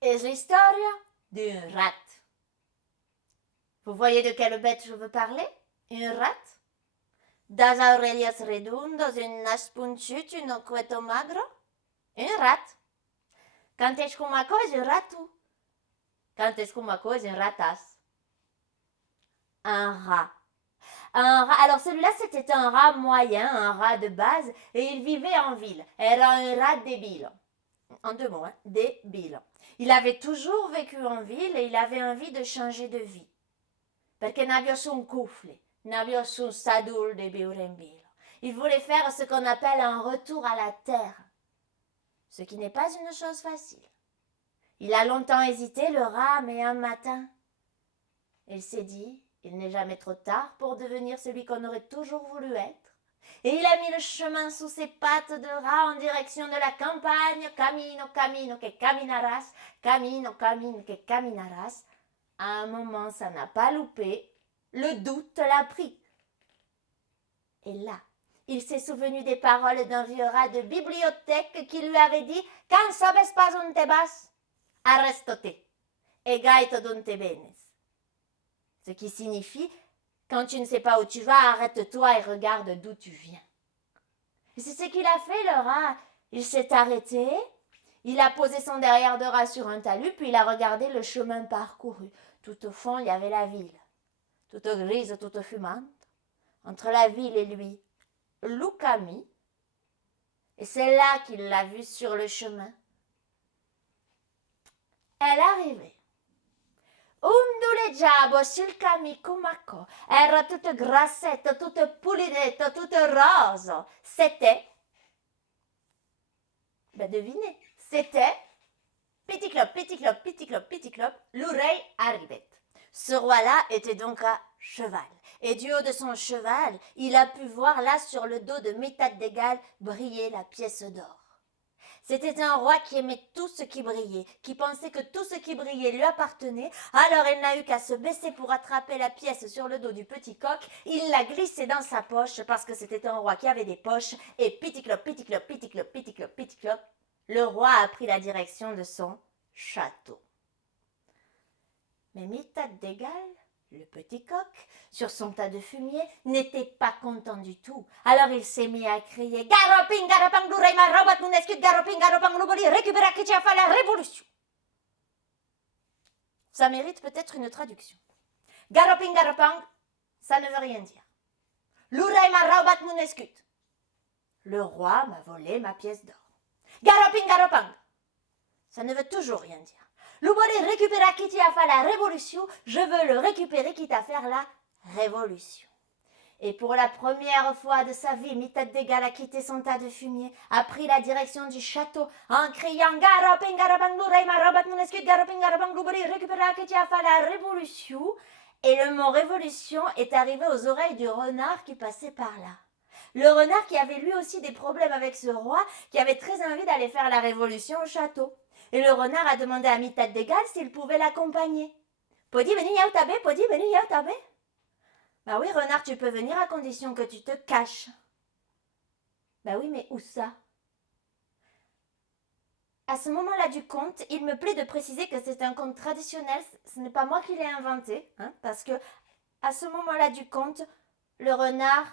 Es l'historia d'une rate. Vous voyez de quelle bête je veux parler? Une rate? Das orellas redondas, un nas punxut, un cueto magro? Une rate. Quand est-ce qu'on cause un ratou? Quand est-ce qu'on cause un ratas? Un rat. Un rat. Alors celui-là, c'était un rat moyen, un rat de base, et il vivait en ville. Era un rat débile. En deux mots, hein, débile. Il avait toujours vécu en ville et il avait envie de changer de vie. Perché n'avait son couffle, n'avait son sadoul de biurembilo. Il voulait faire ce qu'on appelle un retour à la terre, ce qui n'est pas une chose facile. Il a longtemps hésité, le rat, mais un matin, il s'est dit, il n'est jamais trop tard pour devenir celui qu'on aurait toujours voulu être. Et il a mis le chemin sous ses pattes de rat en direction de la campagne. Camino, camino, que caminarás. Camino, camino, que caminarás. À un moment, ça n'a pas loupé. Le doute l'a pris. Et là, il s'est souvenu des paroles d'un vieux rat de bibliothèque qui lui avait dit « Quand sabes pas un te vas, arresto-te, et gaito donde te vienes ». Ce qui signifie « Quand tu ne sais pas où tu vas, arrête-toi et regarde d'où tu viens ». Et c'est ce qu'il a fait, le rat. Il s'est arrêté, il a posé son derrière de rat sur un talus, puis il a regardé le chemin parcouru. Tout au fond, il y avait la ville, toute grise, toute fumante. Entre la ville et lui, Lucami. Et c'est là qu'il l'a vue sur le chemin. Elle arrivait. Onduleggiavo sul camicumaco. Era toute grassette, toute pulidette, toute rose. C'était, devinez, c'était petit clop, petit clop, petit clop, petit clop, l'oreille arrivait. Ce roi-là était donc à cheval. Et du haut de son cheval, il a pu voir là sur le dos de Mitad d'Égal briller la pièce d'or. C'était un roi qui aimait tout ce qui brillait, qui pensait que tout ce qui brillait lui appartenait, alors il n'a eu qu'à se baisser pour attraper la pièce sur le dos du petit coq, il l'a glissée dans sa poche parce que c'était un roi qui avait des poches, et piticlop, piticlop, piticlop, piticlop, piticlop, le roi a pris la direction de son château. Mais Mitad d'Égal, le petit coq, sur son tas de fumier, n'était pas content du tout. Alors il s'est mis à crier « Garoping, garopang, l'oreille ma robot, mon escute, garoping, garopang, l'oboli, récupéra qui a fait la révolution !» Ça mérite peut-être une traduction. Garoping, garopang, ça ne veut rien dire. L'oreille ma robot, mon escute. Le roi m'a volé ma pièce d'or. Garoping, garopang, ça ne veut toujours rien dire. L'ouboli récupéra qui a fait la révolution, je veux le récupérer quitte à faire la révolution. Et pour la première fois de sa vie, Mitad d'Égal a quitté son tas de fumier, a pris la direction du château en criant « Garoping, garopang, l'oreille ma robot, mon escute, garoping, garopang, l'ouboli récupéra qui a fait la révolution ». Et le mot révolution est arrivé aux oreilles du renard qui passait par là. Le renard qui avait lui aussi des problèmes avec ce roi, qui avait très envie d'aller faire la révolution au château. Et le renard a demandé à Mitad d'Égal s'il pouvait l'accompagner. « Podi venir yautabe, podi venir yautabe ?» Bah oui, renard, tu peux venir à condition que tu te caches. Bah oui, mais où ça? À ce moment-là du conte, il me plaît de préciser que c'est un conte traditionnel, ce n'est pas moi qui l'ai inventé, hein, parce que à ce moment-là du conte, le renard,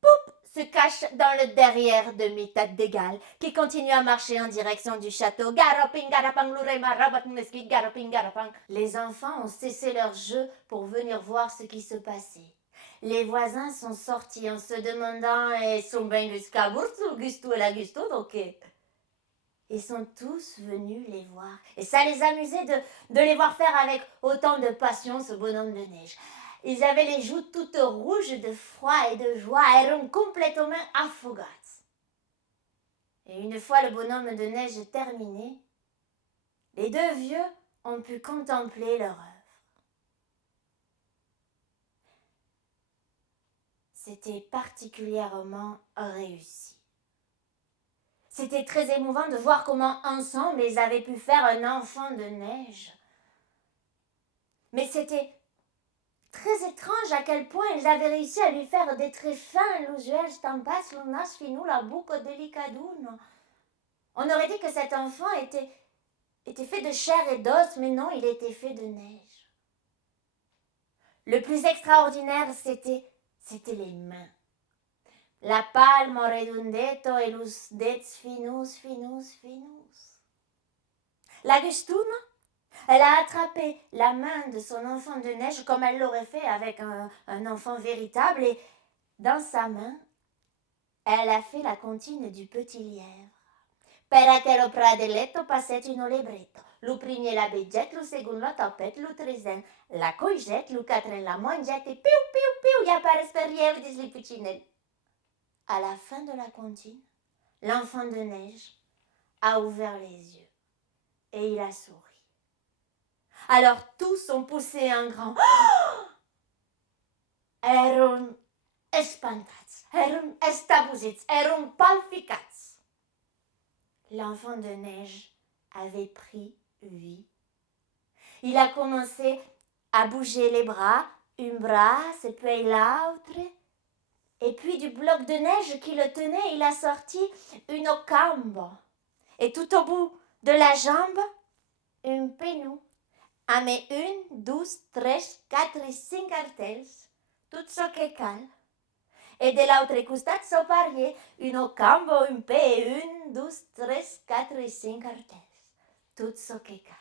poup, se cache dans le derrière de Mitad d'Égal, qui continue à marcher en direction du château. Garoping, garapang, l'oreima, rabat, mesquit, garoping, garapang. Les enfants ont cessé leur jeu pour venir voir ce qui se passait. Les voisins sont sortis en se demandant « Sont ben jusqu'à Burtu, Gusto et la Gusto, donc ils sont tous venus les voir. Et ça les amusait de les voir faire avec autant de passion ce bonhomme de neige. Ils avaient les joues toutes rouges de froid et de joie, eran complètement affogats. Et une fois le bonhomme de neige terminé, les deux vieux ont pu contempler leur œuvre. C'était particulièrement réussi. C'était très émouvant de voir comment ensemble ils avaient pu faire un enfant de neige. Mais c'était très étrange à quel point ils avaient réussi à lui faire des traits fins, l'usuel stampas, lunas, finou, la boucle délicadoune. On aurait dit que cet enfant était était fait de chair et d'os, mais non, il était fait de neige. Le plus extraordinaire, c'était les mains. La palmo redundetto et los dets finus, finus, finus. La Gustune, elle a attrapé la main de son enfant de neige comme elle l'aurait fait avec un enfant véritable et dans sa main, elle a fait la comptine du petit lièvre. Per aquello pradeletto passettino libretto. Lu primi la begget, lu segun la topet, lu trisen la coigette, lu quatren la mongette et piou, piou, piou, y apparaissent per lièvre des lipucinelles. À la fin de la comptine, l'enfant de neige a ouvert les yeux et il a souri. Alors tous ont poussé un grand Erum espantats, erum estabusits, erum palficats. L'enfant de neige avait pris vie. Il a commencé à bouger les bras, un bras, et puis l'autre. Et puis du bloc de neige qui le tenait, il a sorti une cambo. Et tout au bout de la jambe, un penou. Ah, mais 1, 2, 3, 4 et 5 artels, tout ce que cal. Et de l'autre costat so parier, une cambo, un pe, 1, 2, 3, 4 et 5 artels, tout ce que cal.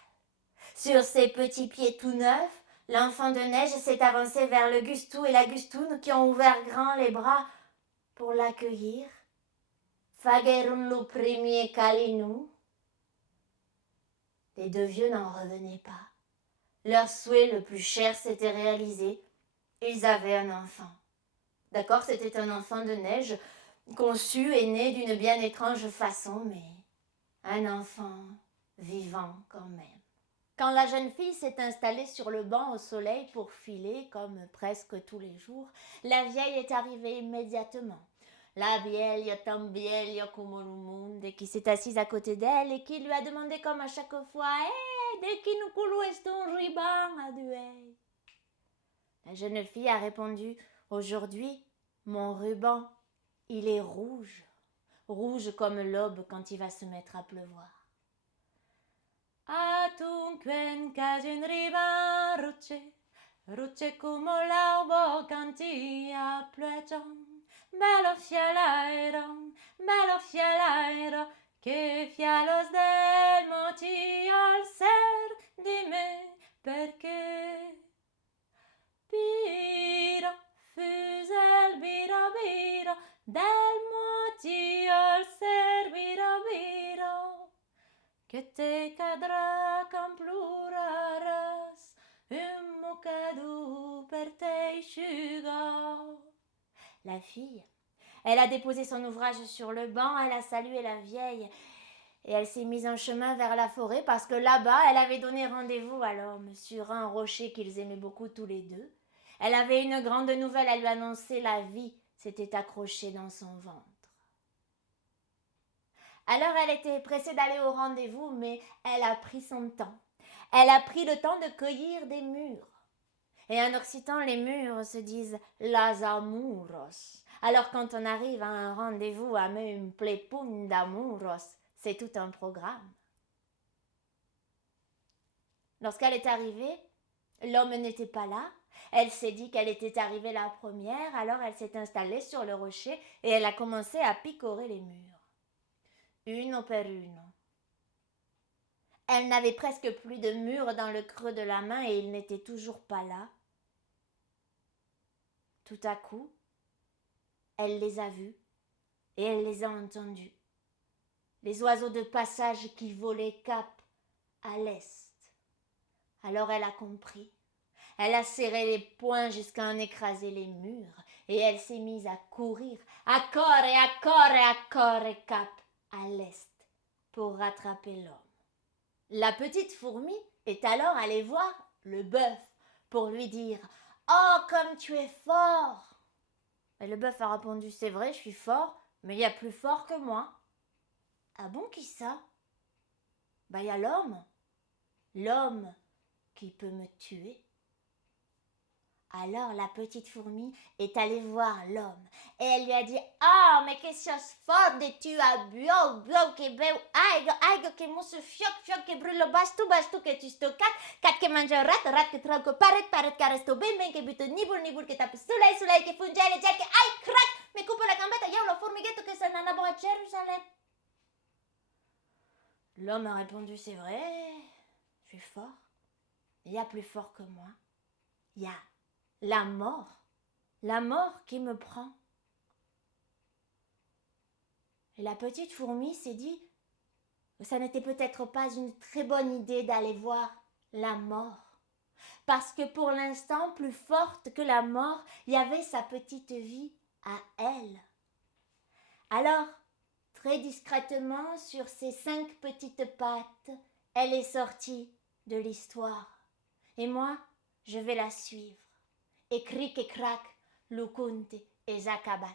Sur ses petits pieds tout neufs, l'enfant de neige s'est avancé vers le Gustou et la Gustoune qui ont ouvert grand les bras pour l'accueillir. Fagerun lu premier calinou. Les deux vieux n'en revenaient pas. Leur souhait le plus cher s'était réalisé. Ils avaient un enfant. D'accord, c'était un enfant de neige, conçu et né d'une bien étrange façon, mais un enfant vivant quand même. Quand la jeune fille s'est installée sur le banc au soleil pour filer, comme presque tous les jours, la vieille est arrivée immédiatement. La vieille tan vieille como le monde, qui s'est assise à côté d'elle et qui lui a demandé comme à chaque fois « de qui nous coulous ton ruban à duel ?» La jeune fille a répondu « Aujourd'hui, mon ruban, il est rouge, rouge comme l'aube quand il va se mettre à pleuvoir. » Atunquen cagen riba ruce, ruce como l'aubo quand il y a plueton. Bello fialaero, che fialos del moti al ser, dime perché. Biro, fusel, biro, biro, del moti al ser, biro, biro. Que te cadrà quand ploraràs, un mocadou per te asciugar. La fille, elle a déposé son ouvrage sur le banc, elle a salué la vieille et elle s'est mise en chemin vers la forêt parce que là-bas, elle avait donné rendez-vous à l'homme sur un rocher qu'ils aimaient beaucoup tous les deux. Elle avait une grande nouvelle à lui annoncer, la vie s'était accrochée dans son ventre. Alors elle était pressée d'aller au rendez-vous, mais elle a pris son temps. Elle a pris le temps de cueillir des mûres. Et en occitan, les mûres se disent « las amuros ». Alors quand on arrive à un rendez-vous à un plepun d'amuros, c'est tout un programme. Lorsqu'elle est arrivée, l'homme n'était pas là. Elle s'est dit qu'elle était arrivée la première, alors elle s'est installée sur le rocher et elle a commencé à picorer les mûres. Une per une. Elle n'avait presque plus de mûres dans le creux de la main et il n'était toujours pas là. Tout à coup, elle les a vus et elle les a entendus. Les oiseaux de passage qui volaient cap à l'est. Alors elle a compris. Elle a serré les poings jusqu'à en écraser les murs et elle s'est mise à courir, à corre cap à l'est pour rattraper l'homme. La petite fourmi est alors allée voir le bœuf pour lui dire « Oh, comme tu es fort !» Et le bœuf a répondu « C'est vrai, je suis fort, mais il y a plus fort que moi. »« Ah bon, qui ça ?»« Bah, il y a l'homme qui peut me tuer. » Alors la petite fourmi est allée voir l'homme et elle lui a dit: «Ah, mais que chose forte tu as bio, que beu, aigo, que mousse fioc, que brûle bastu, que tu stocat, cat que mange rat, que tranco paret, que resto ben, que buto nibul, que tape soleil, que fungele, que ai, crac, me coupe la gambetta, io lo formighetto que ça n'en a pas à Jérusalem.» L'homme a répondu: «C'est vrai, je suis fort. Il y a plus fort que moi. Il y a la mort qui me prend.» Et la petite fourmi s'est dit que ça n'était peut-être pas une très bonne idée d'aller voir la mort. Parce que pour l'instant, plus forte que la mort, il y avait sa petite vie à elle. Alors, très discrètement, sur ses 5 petites pattes, elle est sortie de l'histoire. Et moi, je vais la suivre. Et cric et crac, Lukunti et Zakabat.